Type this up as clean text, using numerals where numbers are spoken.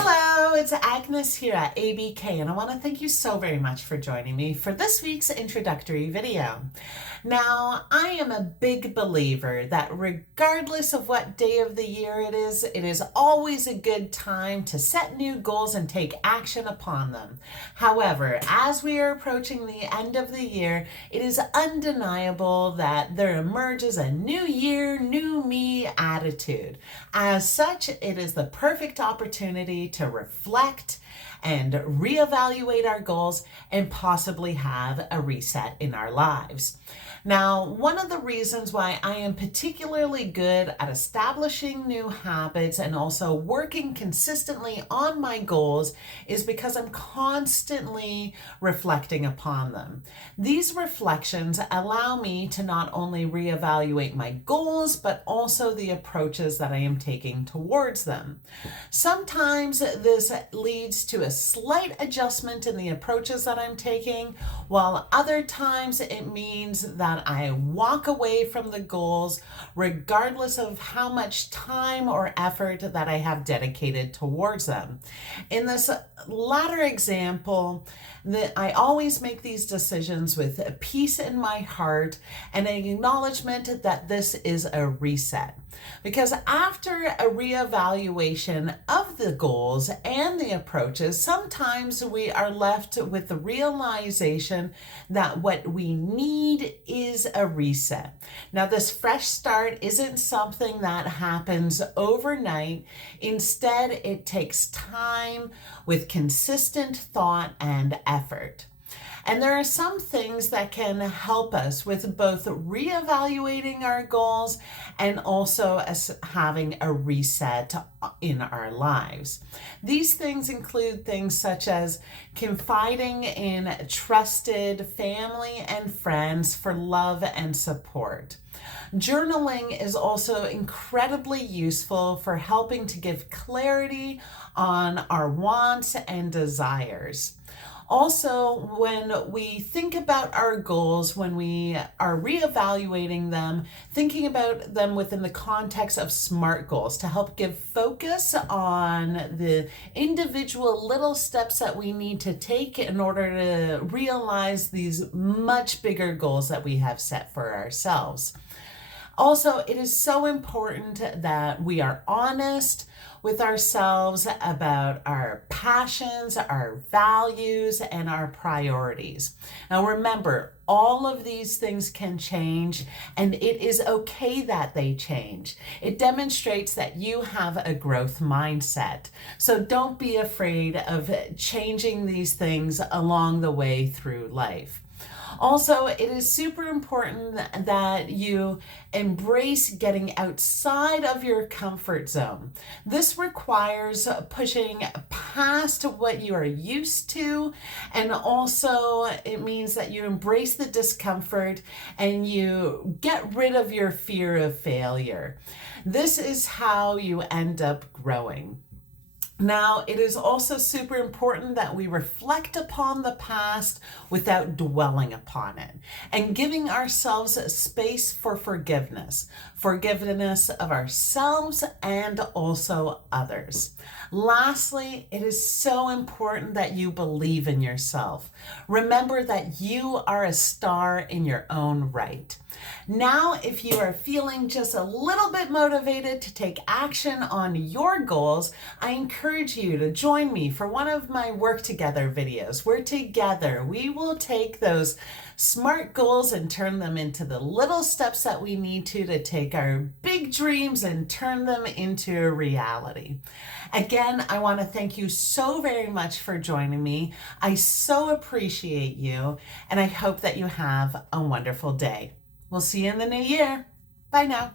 Hello, it's Agnes here at ABK, and I want to thank you so very much for joining me for this week's introductory video. Now, I am a big believer that regardless of what day of the year it is always a good time to set new goals and take action upon them. However, as we are approaching the end of the year, it is undeniable that there emerges a new year, new me attitude. As such, it is the perfect opportunity to reflect and reevaluate our goals and possibly have a reset in our lives. Now, one of the reasons why I am particularly good at establishing new habits and also working consistently on my goals is because I'm constantly reflecting upon them. These reflections allow me to not only reevaluate my goals, but also the approaches that I am taking towards them. Sometimes this leads to a slight adjustment in the approaches that I'm taking, while other times it means that I walk away from the goals regardless of how much time or effort that I have dedicated towards them. In this latter example, that I always make these decisions with a peace in my heart and an acknowledgement that this is a reset. Because after a reevaluation of the goals and the approaches, sometimes we are left with the realization that what we need is a reset. Now, this fresh start isn't something that happens overnight. Instead, it takes time with consistent thought and effort. And there are some things that can help us with both reevaluating our goals and also us having a reset in our lives. These things include things such as confiding in trusted family and friends for love and support. Journaling is also incredibly useful for helping to give clarity on our wants and desires. Also, when we think about our goals, when we are reevaluating them, thinking about them within the context of SMART goals to help give focus on the individual little steps that we need to take in order to realize these much bigger goals that we have set for ourselves. Also, it is so important that we are honest with ourselves about our passions, our values, and our priorities. Now remember, all of these things can change, and it is okay that they change. It demonstrates that you have a growth mindset. So don't be afraid of changing these things along the way through life. Also, it is super important that you embrace getting outside of your comfort zone. This requires pushing past what you are used to, and also it means that you embrace the discomfort and you get rid of your fear of failure. This is how you end up growing. Now, it is also super important that we reflect upon the past without dwelling upon it and giving ourselves space for forgiveness of ourselves and also others. Lastly, it is so important that you believe in yourself. Remember that you are a star in your own right. Now, if you are feeling just a little bit motivated to take action on your goals, I encourage you to join me for one of my work together videos, where together we will take those SMART goals and turn them into the little steps that we need to take our big dreams and turn them into a reality. Again, I want to thank you so very much for joining me. I so appreciate you, and I hope that you have a wonderful day. We'll see you in the new year. Bye now.